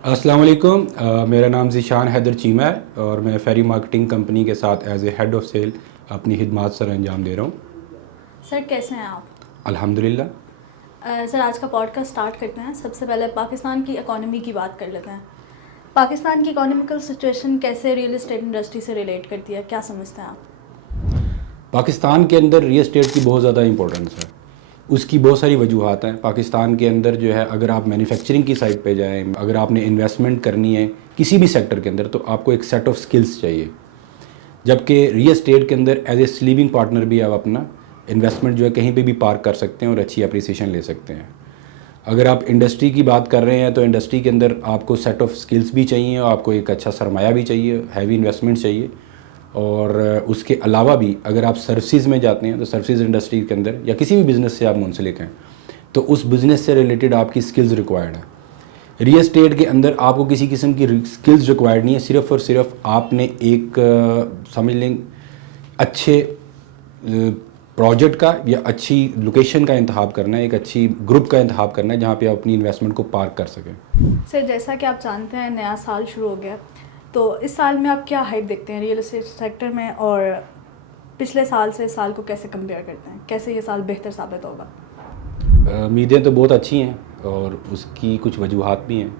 अस्सलाम वालेकुम। मेरा नाम ज़ीशान हैदर चीमा है और मैं फेरी मार्केटिंग कंपनी के साथ as a head of sale अपनी खिदमात सर अंजाम दे रहा हूँ। सर कैसे हैं आप? अल्हम्दुलिल्लाह। सर आज का पॉडकास्ट स्टार्ट करते हैं। सबसे पहले पाकिस्तान की इकोनॉमी की बात कर लेते हैं। पाकिस्तान की इकोनॉमिकल सिचुएशन कैसे रियल एस्टेट इंडस्ट्री से रिलेट करती है, क्या समझते हैं आप? पाकिस्तान के अंदर रियल एस्टेट की बहुत ज़्यादा इंपॉर्टेंस है। उसकी बहुत सारी वजूहात हैं। पाकिस्तान के अंदर जो है, अगर आप मैन्युफैक्चरिंग की साइड पे जाएँ, अगर आपने इन्वेस्टमेंट करनी है किसी भी सेक्टर के अंदर, तो आपको एक सेट ऑफ स्किल्स चाहिए। जबकि रियल एस्टेट के अंदर एज ए स्लीविंग पार्टनर भी आप अपना इन्वेस्टमेंट जो है कहीं पे भी पार्क कर सकते हैं और अच्छी अप्रिसिएशन ले सकते हैं। अगर आप इंडस्ट्री की बात कर रहे हैं तो इंडस्ट्री के अंदर आपको सेट ऑफ स्किल्स भी चाहिए और आपको एक अच्छा सरमाया भी चाहिए, हैवी इन्वेस्टमेंट चाहिए। और उसके अलावा भी अगर आप सर्विसेज में जाते हैं तो सर्विसेज इंडस्ट्री के अंदर या किसी भी बिज़नेस से आप मुंसलिक हैं तो उस बिज़नेस से रिलेटेड आपकी स्किल्स रिक्वायर्ड है। रियल एस्टेट के अंदर आपको किसी किस्म की स्किल्स रिक्वायर्ड नहीं है, सिर्फ़ और सिर्फ आपने एक समझ लें अच्छे प्रोजेक्ट का या अच्छी लोकेशन का इंतखाब करना है, एक अच्छी ग्रुप का इंतखाब करना है जहाँ पे आप अपनी इन्वेस्टमेंट को पार्क कर सकें। सर जैसा कि आप जानते हैं नया साल शुरू हो गया, तो इस साल में आप क्या हाइप देखते हैं रियल एस्टेट सेक्टर में, और पिछले साल से इस साल को कैसे कंपेयर करते हैं, कैसे ये साल बेहतर साबित होगा? उम्मीदें तो बहुत अच्छी हैं और उसकी कुछ वजूहात भी हैं।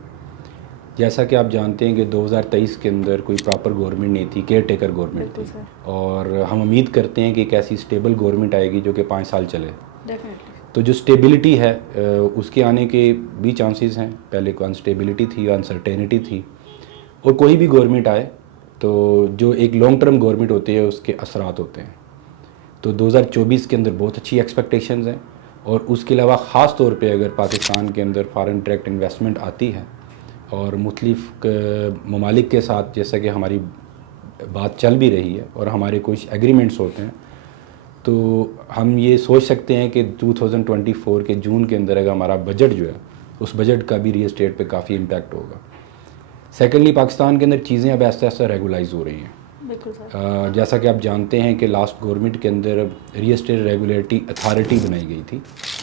जैसा कि आप जानते हैं कि 2023 के अंदर कोई प्रॉपर गवर्नमेंट नहीं थी, केयर टेकर गवर्नमेंट बिल्कुल थी। सर। और हम उम्मीद करते हैं कि एक ऐसी स्टेबल गवर्नमेंट आएगी जो कि 5 साल चले। डेफिनेटली। तो जो स्टेबिलिटी है उसके आने के भी चांसेस हैं। पहले को अनस्टेबिलिटी थी, अनसर्टेनिटी थी, और कोई भी गवर्नमेंट आए तो जो एक लॉन्ग टर्म गवर्नमेंट होती है उसके असरात होते हैं। तो 2024 के अंदर बहुत अच्छी एक्सपेक्टेशंस हैं। और उसके अलावा ख़ास तौर पे अगर पाकिस्तान के अंदर फॉरेन डायरेक्ट इन्वेस्टमेंट आती है और मुख्तलिफ़ ममालिक के साथ जैसा कि हमारी बात चल भी रही है और हमारे कुछ एग्रीमेंट्स होते हैं, तो हम ये सोच सकते हैं कि 2024 के जून के अंदर अगर हमारा बजट जो है उस बजट का भी रियल एस्टेट पे काफ़ी इम्पैक्ट होगा। सेकेंडली, पाकिस्तान के अंदर चीज़ें अब ऐसा ऐसा रेगुलाइज हो रही हैं। बिल्कुल सर। जैसा कि आप जानते हैं कि लास्ट गवर्नमेंट के अंदर रियल एस्टेट रेगुलेटरी अथॉरिटी बनाई गई थी,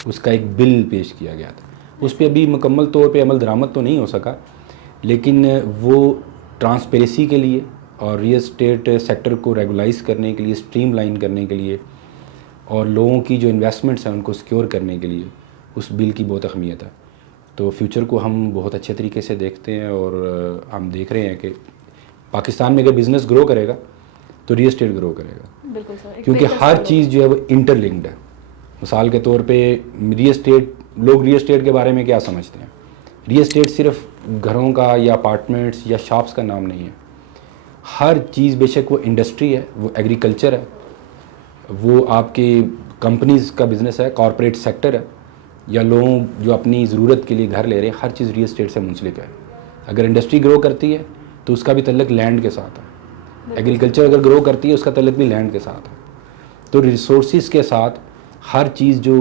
उसका एक बिल पेश किया गया था। उस पर अभी मुकम्मल तौर पे अमल दरामद तो नहीं हो सका, लेकिन वो ट्रांसपेरेंसी के लिए और रियल एस्टेट सेक्टर को रेगुलाइज करने के लिए, स्ट्रीमलाइन करने के लिए और लोगों की जो इन्वेस्टमेंट्स हैं उनको सिक्योर करने के लिए उस बिल की बहुत अहमियत है। तो फ्यूचर को हम बहुत अच्छे तरीके से देखते हैं और हम देख रहे हैं कि पाकिस्तान में अगर बिज़नेस ग्रो करेगा तो रियल एस्टेट ग्रो करेगा, बिल्कुल सर, एक क्योंकि बेहतर हर साल चीज़ होगा। जो है वो इंटरलिंक्ड है। मिसाल के तौर पे रियल एस्टेट, लोग रियल एस्टेट के बारे में क्या समझते हैं? रियल एस्टेट सिर्फ घरों का या अपार्टमेंट्स या शॉप्स का नाम नहीं है। हर चीज़, बेशक वो इंडस्ट्री है, वो एग्रीकल्चर है, वो आपके कंपनीज़ का बिज़नेस है, कॉरपोरेट सेक्टर है, या लोग जो अपनी ज़रूरत के लिए घर ले रहे हैं, हर चीज़ रियल एस्टेट से मुंसलिक है। अगर इंडस्ट्री ग्रो करती है तो उसका भी तल्लक लैंड के साथ है। बिल्कुल सर। एग्रीकल्चर अगर ग्रो करती है उसका तल्लक भी लैंड के साथ है। तो रिसोर्सिस के साथ हर चीज़ जो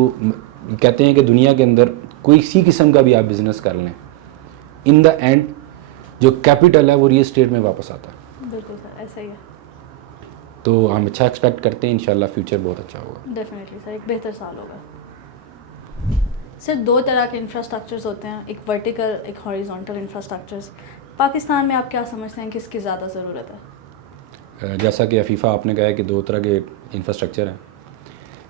कहते हैं कि दुनिया के अंदर कोई सी किस्म का भी आप बिज़नेस कर लें, इन द एंड जो कैपिटल है वो रियल एस्टेट में वापस आता है। बिल्कुल सर, ऐसा ही है। तो हम अच्छा एक्सपेक्ट करते हैं, इंशाल्लाह फ्यूचर बहुत अच्छा होगा। डेफिनेटली सर, एक बेहतर साल होगा। सर दो तरह के इंफ्रास्ट्रक्चर्स होते हैं, एक वर्टिकल, एक हॉरिजॉन्टल इंफ्रास्ट्रक्चर्स। पाकिस्तान में आप क्या समझते हैं किसकी ज़्यादा ज़रूरत है? जैसा कि अफीफ़ा आपने कहा है कि दो तरह के इंफ्रास्ट्रक्चर हैं।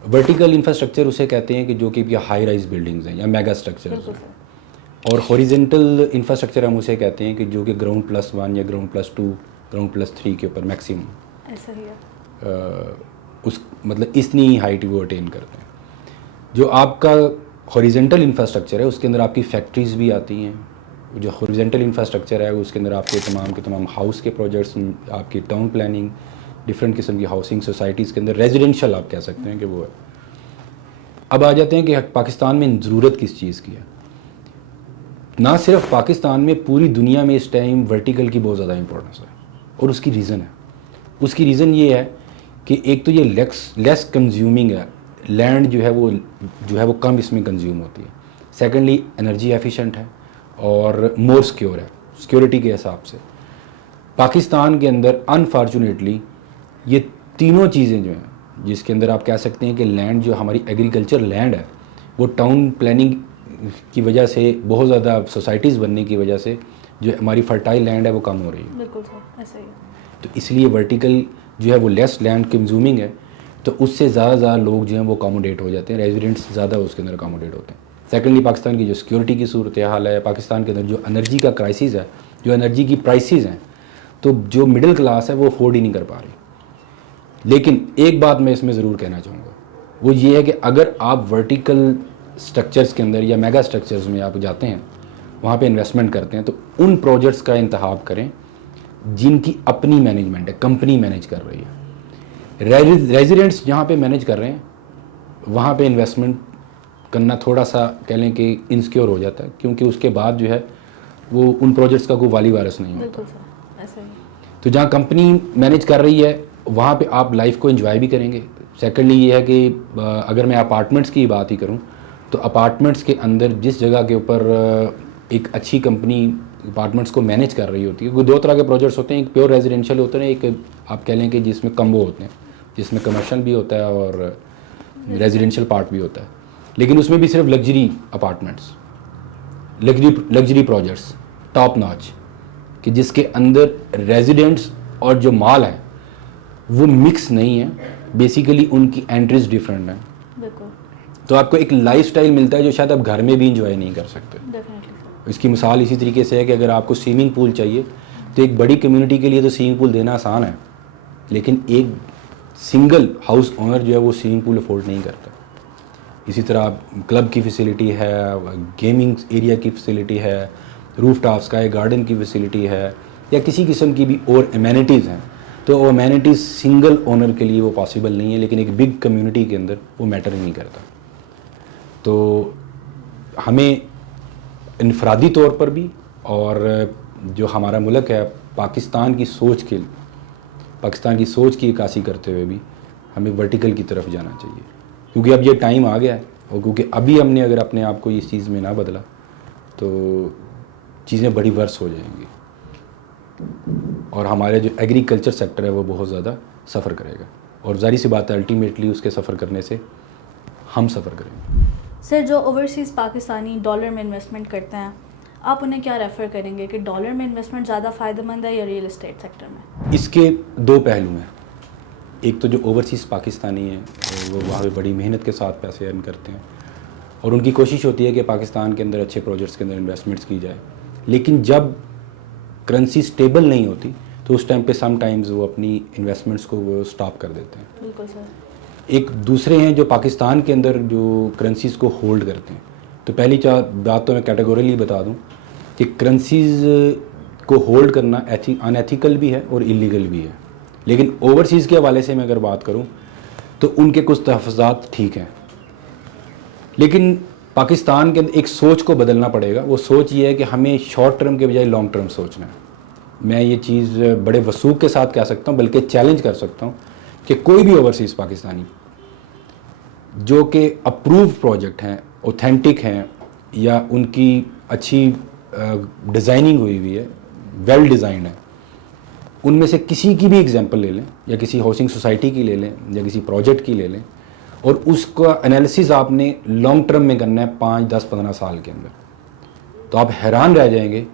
वर्टिकल इंफ्रास्ट्रक्चर उसे कहते हैं कि जो कि हाई राइज बिल्डिंग्स हैं या मेगा स्ट्रक्चर्स बिल्कुल हैं। सर। और हॉरिजेंटल इंफ्रास्ट्रक्चर हम उसे कहते हैं कि जो कि ग्राउंड+1 या ग्राउंड+2, ग्राउंड+3 के ऊपर मैक्सिमम ऐसा ही है। उस मतलब इतनी हाइट वो अटेन करते हैं। जो आपका हॉरिजेंटल इंफ्रास्ट्रक्चर है उसके अंदर आपकी फैक्ट्रीज़ भी आती हैं। जो हॉरिजेंटल इंफ्रास्ट्रक्चर है उसके अंदर आपके तमाम के तमाम हाउस के प्रोजेक्ट्स, आपकी टाउन प्लानिंग, डिफरेंट किस्म की हाउसिंग सोसाइटीज़ के अंदर रेजिडेंशियल आप कह सकते हैं कि वो है। अब आ जाते हैं कि पाकिस्तान में ज़रूरत किस चीज़ की है। ना सिर्फ पाकिस्तान में, पूरी दुनिया में इस टाइम वर्टिकल की बहुत ज़्यादा इंपॉर्टेंस है और उसकी रीज़न है। उसकी रीज़न ये है कि एक तो ये लेस कंज्यूमिंग है, लैंड जो है वो कम इसमें कंज्यूम होती है। सेकेंडली एनर्जी एफिशिएंट है और मोर सिक्योर है, सिक्योरिटी के हिसाब से। पाकिस्तान के अंदर अनफॉर्चुनेटली ये तीनों चीज़ें जो हैं, जिसके अंदर आप कह सकते हैं कि लैंड जो हमारी एग्रीकल्चर लैंड है वो टाउन प्लानिंग की वजह से, बहुत ज़्यादा सोसाइटीज़ बनने की वजह से जो हमारी फर्टाइल लैंड है वो कम हो रही है। बिल्कुल सर, ऐसे ही है। तो इसलिए वर्टिकल जो है वो लेस लैंड कंज्यूमिंग है, तो उससे ज़्यादा लोग जो हैं वो अकोमोडेट हो जाते हैं, रेजिडेंट्स ज़्यादा उसके अंदर अकोमोडेट होते हैं। सेकेंडली पाकिस्तान की जो सिक्योरिटी की सूरत हाल है, पाकिस्तान के अंदर जो एनर्जी का क्राइसिस है, जो एनर्जी की प्राइसेस हैं, तो जो मिडिल क्लास है वो अफोर्ड ही नहीं कर पा रही। लेकिन एक बात मैं इसमें ज़रूर कहना चाहूँगा, वो ये है कि अगर आप वर्टिकल स्ट्रक्चर्स के अंदर या मेगा स्ट्रक्चर्स में आप जाते हैं, वहाँ पे इन्वेस्टमेंट करते हैं, तो उन प्रोजेक्ट्स का इंतखाब करें जिनकी अपनी मैनेजमेंट है, कंपनी मैनेज कर रही है। रेजिडेंट्स जहाँ पे मैनेज कर रहे हैं वहाँ पे इन्वेस्टमेंट करना थोड़ा सा कह लें कि इनसिक्योर हो जाता है, क्योंकि उसके बाद जो है वो उन प्रोजेक्ट्स का कोई वाली वारिस नहीं होता। बिल्कुल सर, ऐसे ही। तो जहाँ कंपनी मैनेज कर रही है वहाँ पे आप लाइफ को एंजॉय भी करेंगे। सेकेंडली ये है कि अगर मैं अपार्टमेंट्स की बात ही करूँ, तो अपार्टमेंट्स के अंदर जिस जगह के ऊपर एक अच्छी कंपनी अपार्टमेंट्स को मैनेज कर रही होती है, क्योंकि दो तरह के प्रोजेक्ट्स होते हैं, एक प्योर रेजिडेंशियल होते हैं, एक आप कह लें कि जिसमें कम्बो होते हैं, जिसमें कमर्शियल भी होता है और रेजिडेंशियल पार्ट भी होता है। लेकिन उसमें भी सिर्फ luxury apartments, luxury projects top notch, कि जिसके अंदर रेजिडेंट्स और जो माल है वो मिक्स नहीं है, बेसिकली उनकी एंट्रीज डिफरेंट है। बिल्कुल, तो आपको एक लाइफस्टाइल मिलता है जो शायद आप घर में भी इंजॉय नहीं कर सकते। Definitely sir. इसकी मिसाल इसी तरीके से है कि अगर आपको स्विमिंग पूल चाहिए, तो एक बड़ी कम्युनिटी के लिए तो स्विमिंग पूल देना आसान है, लेकिन एक सिंगल हाउस ओनर जो है वो स्विमिंग पूल अफोर्ड नहीं करता। इसी तरह क्लब की फैसिलिटी है, गेमिंग एरिया की फैसिलिटी है, रूफ टॉप स्काई गार्डन की फैसिलिटी है, या किसी किस्म की भी और एमेनिटीज़ हैं, तो वो एमेनिटीज़ सिंगल ओनर के लिए वो पॉसिबल नहीं है, लेकिन एक बिग कम्युनिटी के अंदर वो मैटर ही नहीं करता। तो हमें इनफरादी तौर पर भी, और जो हमारा मुल्क है पाकिस्तान की सोच की अक्कासी करते हुए भी हमें वर्टिकल की तरफ जाना चाहिए, क्योंकि अब ये टाइम आ गया है, और क्योंकि अभी हमने अगर अपने आप को इस चीज़ में ना बदला तो चीज़ें बड़ी वर्स हो जाएंगी, और हमारे जो एग्रीकल्चर सेक्टर है वो बहुत ज़्यादा सफ़र करेगा, और ज़ाहिर सी बात है अल्टीमेटली उसके सफ़र करने से हम सफ़र करेंगे। सर, जो ओवरसीज़ पाकिस्तानी डॉलर में इन्वेस्टमेंट करते हैं, आप उन्हें क्या रेफ़र करेंगे कि डॉलर में इन्वेस्टमेंट ज़्यादा फ़ायदेमंद है या रियल एस्टेट सेक्टर में? इसके दो पहलू हैं। एक तो जो ओवरसीज़ पाकिस्तानी हैं वो वहाँ पे बड़ी मेहनत के साथ पैसे अर्न करते हैं, और उनकी कोशिश होती है कि पाकिस्तान के अंदर अच्छे प्रोजेक्ट्स के अंदर इन्वेस्टमेंट्स की जाए, लेकिन जब करेंसी स्टेबल नहीं होती तो उस टाइम पे सम टाइम्स वो अपनी इन्वेस्टमेंट्स को वो स्टॉप कर देते हैं। बिल्कुल सर। एक दूसरे हैं जो पाकिस्तान के अंदर जो करेंसीज़ को होल्ड करते हैं। तो पहली बात तो मैं कैटेगोरिकली बता दूं कि करेंसीज़ को होल्ड करना अनएथिकल भी है और इलीगल भी है, लेकिन ओवरसीज़ के हवाले से मैं अगर बात करूं तो उनके कुछ तहफ़्फ़ुज़ात ठीक हैं, लेकिन पाकिस्तान के अंदर एक सोच को बदलना पड़ेगा। वो सोच ये है कि हमें शॉर्ट टर्म के बजाय लॉन्ग टर्म सोचना है। मैं ये चीज़ बड़े वसूख के साथ कह सकता हूँ, बल्कि चैलेंज कर सकता हूँ कि कोई भी ओवरसीज़ पाकिस्तानी जो कि अप्रूव प्रोजेक्ट हैं, ऑथेंटिक हैं, या उनकी अच्छी डिज़ाइनिंग हुई है, वेल डिज़ाइंड है, उनमें से किसी की भी एग्जांपल ले लें, या किसी हाउसिंग सोसाइटी की ले लें, या किसी प्रोजेक्ट की ले लें, और उसका एनालिसिस आपने लॉन्ग टर्म में करना है 5, 10, 15 साल के अंदर, तो आप हैरान रह जाएंगे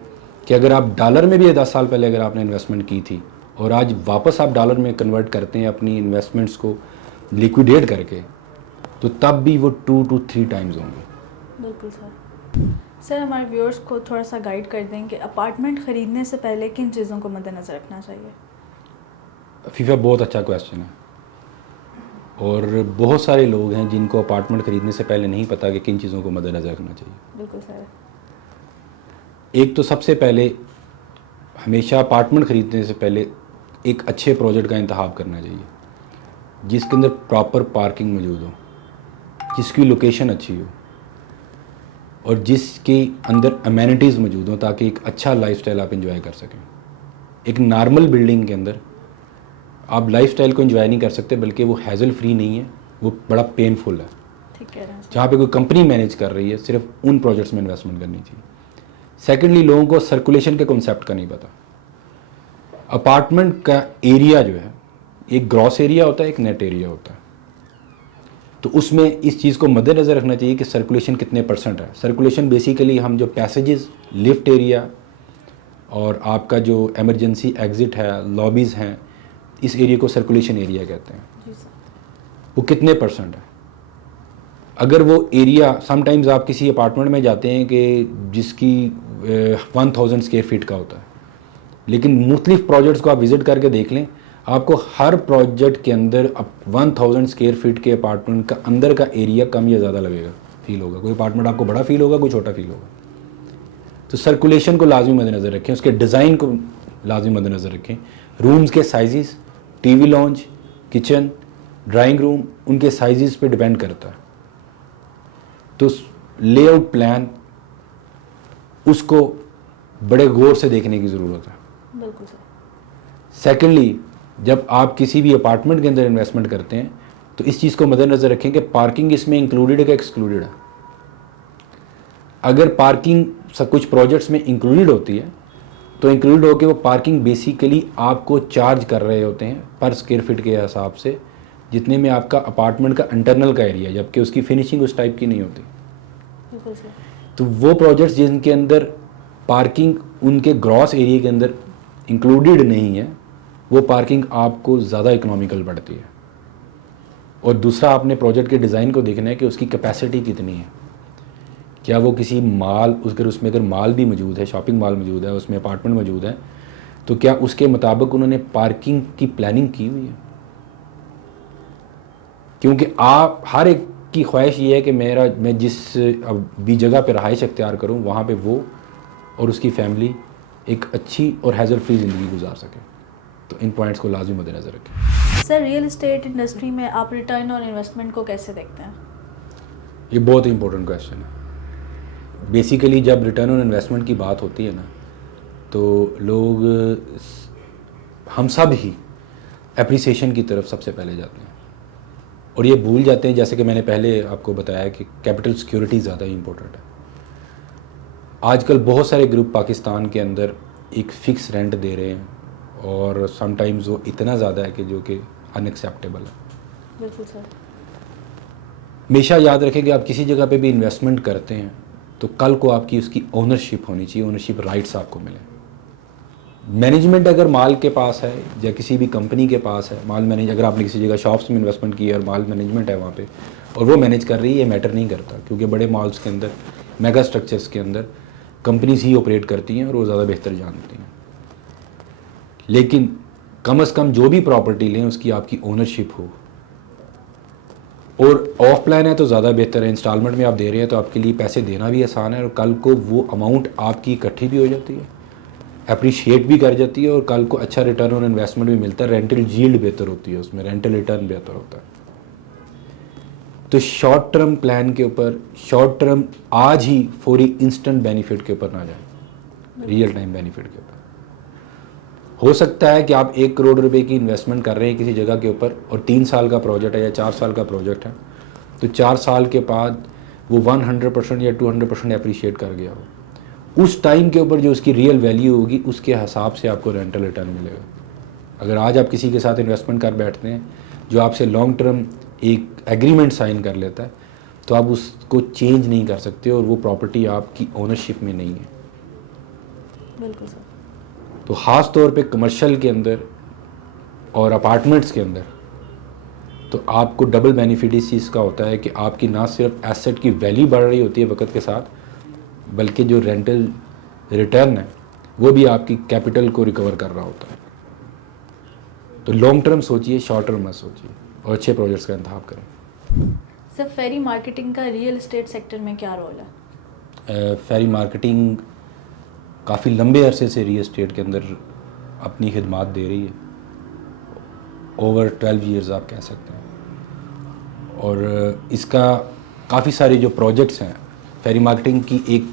कि अगर आप डॉलर में भी 10 साल पहले अगर आपने इन्वेस्टमेंट की थी और आज वापस आप डॉलर में कन्वर्ट करते हैं अपनी इन्वेस्टमेंट्स को लिक्विडेट करके, तो तब भी वो 2 to 3 टाइम्स होंगे। बिल्कुल सर। सर, हमारे व्यूअर्स को थोड़ा सा गाइड कर दें कि अपार्टमेंट ख़रीदने से पहले किन चीज़ों को मद्देनज़र रखना चाहिए? फीफा बहुत अच्छा क्वेश्चन है, और बहुत सारे लोग हैं जिनको अपार्टमेंट ख़रीदने से पहले नहीं पता कि किन चीज़ों को मद्देनज़र रखना चाहिए। बिल्कुल सर। एक तो सबसे पहले हमेशा अपार्टमेंट ख़रीदने से पहले एक अच्छे प्रोजेक्ट का इंतखाब करना चाहिए, जिसके अंदर प्रॉपर पार्किंग मौजूद हो, जिसकी लोकेशन अच्छी हो, और जिसके अंदर अमेनिटीज़ मौजूद हो, ताकि एक अच्छा लाइफस्टाइल आप इंजॉय कर सकें। एक नॉर्मल बिल्डिंग के अंदर आप लाइफस्टाइल को इंजॉय नहीं कर सकते, बल्कि वो हैज़ल फ्री नहीं है, वो बड़ा पेनफुल है। ठीक कह रहे हैं सर। जहाँ पे कोई कंपनी मैनेज कर रही है, सिर्फ उन प्रोजेक्ट्स में इन्वेस्टमेंट करनी चाहिए। सेकेंडली, लोगों को सर्कुलेशन के कॉन्सेप्ट का नहीं पता। अपार्टमेंट का एरिया जो है, एक ग्रॉस एरिया होता है, एक नेट एरिया होता है, तो उसमें इस चीज़ को मद्देनज़र रखना चाहिए कि सर्कुलेशन कितने % है। सर्कुलेशन बेसिकली हम जो पैसेजेस, लिफ्ट एरिया, और आपका जो एमरजेंसी एग्ज़िट है, लॉबीज़ हैं, इस एरिया को सर्कुलेशन एरिया कहते हैं, जी सर। वो कितने परसेंट है? अगर वो एरिया, समटाइम्स आप किसी अपार्टमेंट में जाते हैं कि जिसकी 1000 स्क्वायर फीट का होता है, लेकिन मुख्तलिफ प्रोजेक्ट्स को आप विज़िट करके देख लें, आपको हर प्रोजेक्ट के अंदर अब 1000 स्क्वायर फीट के अपार्टमेंट का अंदर का एरिया कम या ज़्यादा लगेगा, फील होगा। कोई अपार्टमेंट आपको बड़ा फील होगा, कोई छोटा फील होगा। तो सर्कुलेशन को लाजमी मद्देनज़र रखें, उसके डिज़ाइन को लाजमी मद्देनज़र रखें, रूम्स के size, TV launch, kitchen, drawing room, उनके साइज़ पे डिपेंड करता है। तो लेआउट प्लान उसको बड़े गौर से देखने की ज़रूरत है। बिल्कुल सर। सेकेंडली, जब आप किसी भी अपार्टमेंट के अंदर इन्वेस्टमेंट करते हैं तो इस चीज़ को मद्देनज़र रखें कि पार्किंग इसमें इंक्लूडेड है कि एक्सक्लूडेड है। अगर पार्किंग सब कुछ प्रोजेक्ट्स में इंक्लूडेड होती है तो इंक्लूड होकर वो पार्किंग बेसिकली आपको चार्ज कर रहे होते हैं पर स्क्वायर फीट के हिसाब से, जितने में आपका अपार्टमेंट का इंटरनल का एरिया, जबकि उसकी फिनिशिंग उस टाइप की नहीं होती। बिल्कुल सर। तो वो प्रोजेक्ट्स जिनके अंदर पार्किंग उनके ग्रॉस एरिया के अंदर इंक्लूडेड नहीं है, वो पार्किंग आपको ज़्यादा इकोनॉमिकल पड़ती है। और दूसरा, आपने प्रोजेक्ट के डिज़ाइन को देखना है कि उसकी कैपेसिटी कितनी है। क्या वो किसी माल, उसमें अगर माल भी मौजूद है, शॉपिंग मॉल मौजूद है, उसमें अपार्टमेंट मौजूद है, तो क्या उसके मुताबिक उन्होंने पार्किंग की प्लानिंग की हुई है? क्योंकि आप हर एक की ख्वाहिश ये है कि मैं जिस भी जगह पर रहाइश अख्तियार करूँ वहाँ पे वो और उसकी फैमिली एक अच्छी और हैज़ल फ्री ज़िंदगी गुजार सके। तो इन पॉइंट्स को लाजमी मद्देनज़र रखें। सर, रियल इस्टेट इंडस्ट्री में आप रिटर्न ऑन इन्वेस्टमेंट को कैसे देखते हैं? ये बहुत इंपॉर्टेंट क्वेश्चन है। बेसिकली जब रिटर्न ऑन इन्वेस्टमेंट की बात होती है ना, तो लोग, हम सब ही एप्रिसिएशन की तरफ सबसे पहले जाते हैं और ये भूल जाते हैं, जैसे कि मैंने पहले आपको बताया, कि कैपिटल सिक्योरिटी ज़्यादा ही इम्पोर्टेंट है। आजकल बहुत सारे ग्रुप पाकिस्तान के अंदर एक फ़िक्स रेंट दे रहे हैं और समटाइम्स वो इतना ज़्यादा है कि जो कि अनएक्सेप्टेबल है। बिल्कुल सर। हमेशा याद रखें कि आप किसी जगह पे भी इन्वेस्टमेंट करते हैं तो कल को आपकी उसकी ओनरशिप होनी चाहिए, ओनरशिप राइट्स आपको मिले। मैनेजमेंट अगर माल के पास है या किसी भी कंपनी के पास है, माल मैनेज, अगर आपने किसी जगह शॉप्स में इन्वेस्टमेंट की है और माल मैनेजमेंट है वहाँ पे और वो मैनेज कर रही है, ये मैटर नहीं करता, क्योंकि बड़े मॉल्स के अंदर, मेगा स्ट्रक्चर्स के अंदर कंपनीज ही ऑपरेट करती हैं और वो ज़्यादा बेहतर जानती हैं। लेकिन कम से कम जो भी प्रॉपर्टी लें उसकी आपकी ओनरशिप हो, और ऑफ प्लान है तो ज़्यादा बेहतर है। इंस्टॉलमेंट में आप दे रहे हैं तो आपके लिए पैसे देना भी आसान है और कल को वो अमाउंट आपकी इकट्ठी भी हो जाती है, अप्रिशिएट भी कर जाती है और कल को अच्छा रिटर्न ऑन इन्वेस्टमेंट भी मिलता है, रेंटल यील्ड बेहतर होती है, उसमें रेंटल रिटर्न बेहतर होता है। तो शॉर्ट टर्म प्लान के ऊपर, शॉर्ट टर्म आज ही फौरी इंस्टेंट बेनिफिट के ऊपर ना जाएं, रियल टाइम बेनिफिट के ऊपर। हो सकता है कि आप 1 करोड़ रुपए की इन्वेस्टमेंट कर रहे हैं किसी जगह के ऊपर और 3 साल का प्रोजेक्ट है या 4 साल का प्रोजेक्ट है, तो 4 साल के बाद वो 100% या 200% अप्रिशिएट कर गया हो। उस टाइम के ऊपर जो उसकी रियल वैल्यू होगी उसके हिसाब से आपको रेंटल रिटर्न मिलेगा। अगर आज आप किसी के साथ इन्वेस्टमेंट कर बैठते हैं जो आपसे लॉन्ग टर्म एक एग्रीमेंट साइन कर लेता है, तो आप उसको चेंज नहीं कर सकते और वो प्रॉपर्टी आपकी ओनरशिप में नहीं है। बिल्कुल सर। तो ख़ास तौर पे कमर्शियल के अंदर और अपार्टमेंट्स के अंदर तो आपको डबल बेनिफिट इस चीज़ का होता है कि आपकी ना सिर्फ एसेट की वैल्यू बढ़ रही होती है वक्त के साथ, बल्कि जो रेंटल रिटर्न है वो भी आपकी कैपिटल को रिकवर कर रहा होता है। तो लॉन्ग टर्म सोचिए, शॉर्ट टर्म मत सोचिए और अच्छे प्रोजेक्ट्स का इंतखाब करें। सर, फेरी मार्केटिंग का रियल एस्टेट सेक्टर में क्या रोल है? फेरी मार्केटिंग काफ़ी लंबे अरसे से रियल एस्टेट के अंदर अपनी खिदमात दे रही है, ओवर 12 ईयर्स आप कह सकते हैं। और इसका काफ़ी सारे जो प्रोजेक्ट्स हैं, फेरी मार्केटिंग की एक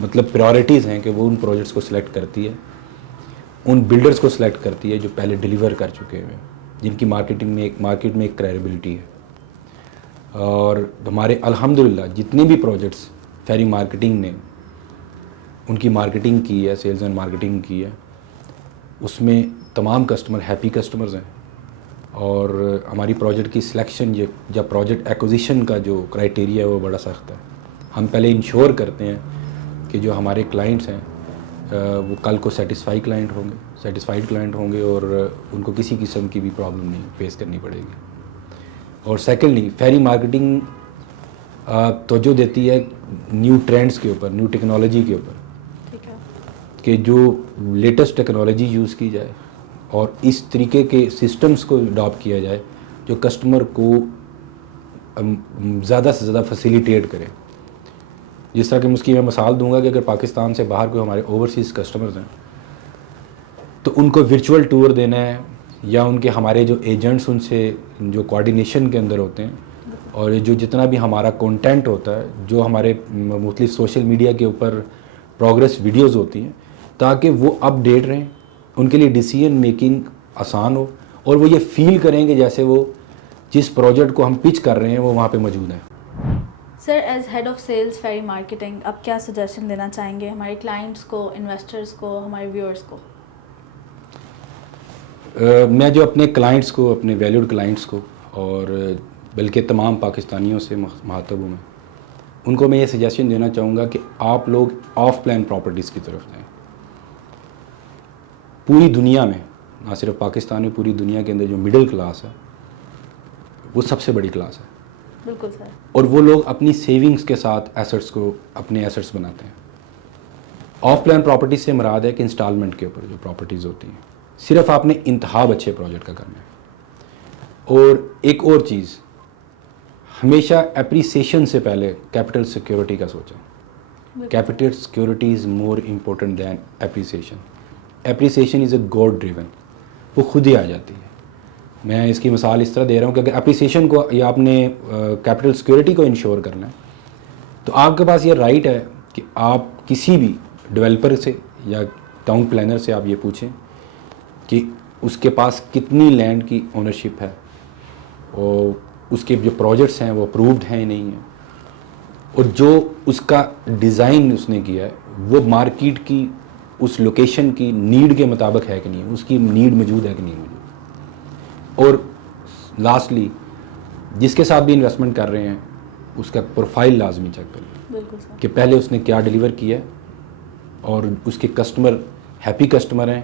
मतलब प्रायोरिटीज़ हैं कि वो उन प्रोजेक्ट्स को सिलेक्ट करती है, उन बिल्डर्स को सिलेक्ट करती है जो पहले डिलीवर कर चुके हैं, जिनकी मार्केट में एक क्रेडिबिलिटी है। और हमारे अल्हम्दुलिल्लाह जितने भी प्रोजेक्ट्स फेरी मार्केटिंग ने उनकी मार्केटिंग की है, सेल्स एंड मार्केटिंग की है, उसमें तमाम कस्टमर हैप्पी कस्टमर्स हैं। और हमारी प्रोजेक्ट की सिलेक्शन या प्रोजेक्ट एक्विजिशन का जो क्राइटेरिया है वो बड़ा सख्त है। हम पहले इंश्योर करते हैं कि जो हमारे क्लाइंट्स हैं वो कल को सेटिस्फाइड क्लाइंट होंगे और उनको किसी किस्म की भी प्रॉब्लम नहीं फेस करनी पड़ेगी। और सेकेंडली फेरी मार्केटिंग तवज्जो देती है न्यू ट्रेंड्स के ऊपर, न्यू टेक्नोलॉजी के ऊपर, ठीक है। कि जो लेटेस्ट टेक्नोलॉजी यूज़ की जाए और इस तरीके के सिस्टम्स को अडॉप्ट किया जाए जो कस्टमर को ज़्यादा से ज़्यादा फैसिलिटेट करे। जिस तरह कि उसकी मैं मिसाल दूंगा कि अगर पाकिस्तान से बाहर कोई हमारे ओवरसीज़ कस्टमर्स हैं तो उनको वर्चुअल टूर देना है, या उनके हमारे जो एजेंट्स उनसे जो कोऑर्डिनेशन के अंदर होते हैं, और जो जितना भी हमारा कंटेंट होता है, जो हमारे मुख्तलिफ सोशल मीडिया के ऊपर प्रोग्रेस वीडियोस होती हैं, ताकि वो अपडेट रहें, उनके लिए डिसीजन मेकिंग आसान हो और वो ये फील करेंगे जैसे वो जिस प्रोजेक्ट को हम पिच कर रहे हैं वो वहाँ पे मौजूद हैं। Sir, as head of sales फेरी मार्केटिंग, आप क्या सजेशन देना चाहेंगे हमारे क्लाइंट्स को, इन्वेस्टर्स को, हमारे व्यूअर्स को? मैं जो अपने क्लाइंट्स को, अपने वैल्यूड क्लाइंट्स को, और बल्कि तमाम पाकिस्तानियों से मुखातब हूँ मैं, उनको मैं ये सजेशन देना चाहूँगा कि आप लोग ऑफ प्लान प्रॉपर्टीज़ की तरफ जाएँ। पूरी दुनिया में, ना सिर्फ पाकिस्तान में, पूरी दुनिया के अंदर जो मिडिल क्लास है वो सबसे बड़ी क्लास है। बिल्कुल सर। और वो लोग अपनी सेविंग्स के साथ एसेट्स को अपने एसेट्स बनाते हैं। ऑफ प्लान प्रॉपर्टीज से मुराद है कि इंस्टॉलमेंट के ऊपर जो प्रॉपर्टीज़ होती हैं, सिर्फ आपने इंतहाब अच्छे प्रोजेक्ट का करना है। और एक और चीज़, हमेशा एप्रिसिएशन से पहले कैपिटल सिक्योरिटी का सोचें। Capital security is more important than appreciation. Appreciation is a God driven, वो खुद ही आ जाती है। मैं इसकी मिसाल इस तरह दे रहा हूँ कि अगर एप्रिसिएशन को या आपने कैपिटल सिक्योरिटी को इंश्योर करना है तो आपके पास ये राइट है कि आप किसी भी डेवलपर से या टाउन प्लानर से आप ये पूछें कि उसके पास कितनी लैंड की ओनरशिप है और उसके जो प्रोजेक्ट्स हैं वो अप्रूव्ड हैं नहीं हैं, और जो उसका डिज़ाइन उसने किया है वो मार्केट की उस लोकेशन की नीड के मुताबिक है कि नहीं, उसकी नीड मौजूद है कि नहीं मौजूद। और लास्टली, जिसके साथ भी इन्वेस्टमेंट कर रहे हैं उसका प्रोफाइल लाजमी चेक करें। बिल्कुल सर। कि पहले उसने क्या डिलीवर किया है और उसके कस्टमर हैप्पी कस्टमर हैं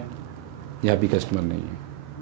या हैप्पी कस्टमर नहीं है।